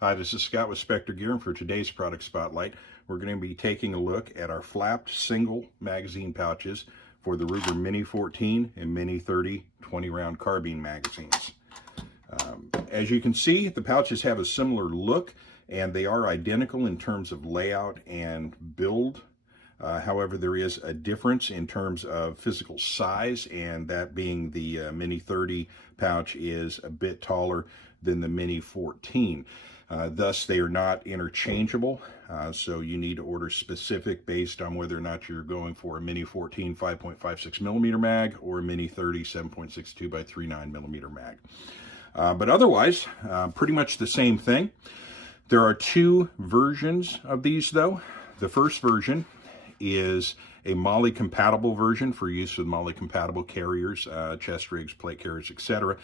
Hi, this is Scott with Specter Gear, and for today's product spotlight, we're going to be taking a look at our flapped single magazine pouches for the Ruger Mini-14 and Mini-30 20-round carbine magazines. As you can see, the pouches have a similar look, and they are identical in terms of layout and build. However, there is a difference in terms of physical size, and that being the Mini-30 pouch is a bit taller than the Mini-14. Thus, they are not interchangeable, so you need to order specific based on whether or not you're going for a Mini-14 5.56 millimeter mag or a Mini-30 7.62 by 39 millimeter mag. But otherwise, pretty much the same thing. There are two versions of these, though. The first version is a MOLLE compatible version for use with MOLLE compatible carriers, chest rigs, plate carriers, etc.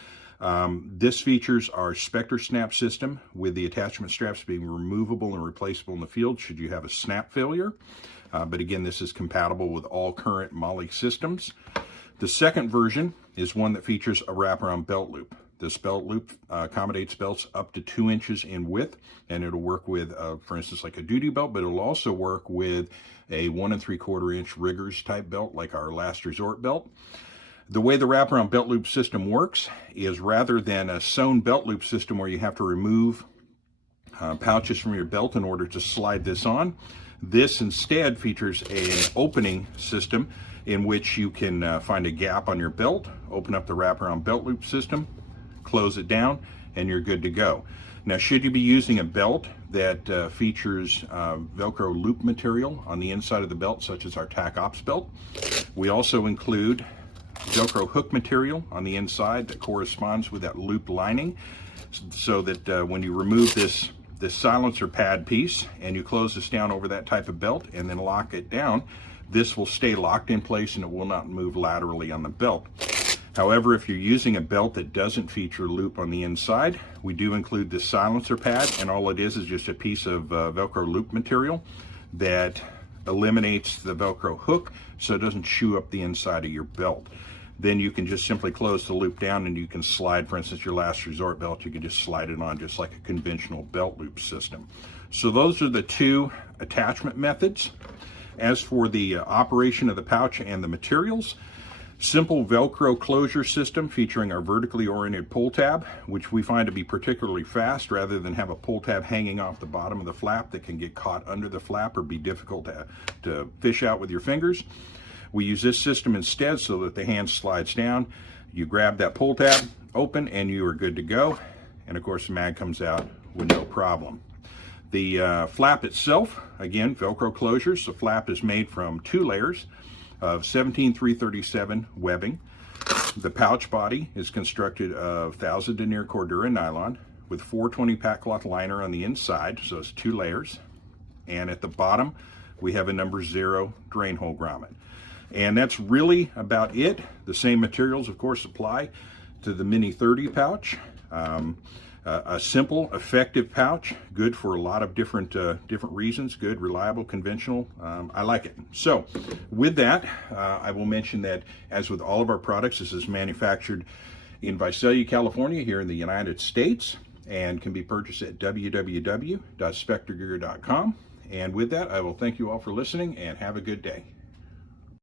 This features our Specter snap system, with the attachment straps being removable and replaceable in the field should you have a snap failure. But again, this is compatible with all current MOLLE systems. The second version is one that features a wraparound belt loop. This belt loop accommodates belts up to 2 inches in width, and it'll work with, for instance, like a duty belt, but it'll also work with a 1 3/4 inch riggers type belt, like our last resort belt. The way the wraparound belt loop system works is, rather than a sewn belt loop system where you have to remove pouches from your belt in order to slide this on, this instead features an opening system in which you can find a gap on your belt, open up the wraparound belt loop system, close it down, and you're good to go. Now, should you be using a belt that features Velcro loop material on the inside of the belt, such as our Tac Ops belt, we also include Velcro hook material on the inside that corresponds with that loop lining, so that when you remove this silencer pad piece and you close this down over that type of belt and then lock it down, this will stay locked in place and it will not move laterally on the belt. However, if you're using a belt that doesn't feature loop on the inside, we do include this silencer pad, and all it is just a piece of Velcro loop material that eliminates the Velcro hook so it doesn't chew up the inside of your belt. Then you can just simply close the loop down and you can slide, for instance, your last resort belt, you can just slide it on just like a conventional belt loop system. So those are the two attachment methods. As for the operation of the pouch and the materials, simple Velcro closure system featuring our vertically oriented pull tab, which we find to be particularly fast rather than have a pull tab hanging off the bottom of the flap that can get caught under the flap or be difficult to fish out with your fingers. We use this system instead so that the hand slides down. You grab that pull tab, open, and you are good to go. And of course, the mag comes out with no problem. The flap itself, again, Velcro closures. The flap is made from 2 layers of 17-337 webbing. The pouch body is constructed of 1000 denier Cordura nylon with 420 pack cloth liner on the inside, so it's 2 layers. And at the bottom, we have a number 0 drain hole grommet. And that's really about it. The same materials, of course, apply to the Mini-30 pouch. A simple, effective pouch, good for a lot of different reasons. Good, reliable, conventional. I like it. So, with that, I will mention that, as with all of our products, this is manufactured in Visalia, California, here in the United States, and can be purchased at www.spectergear.com. And with that, I will thank you all for listening, and have a good day.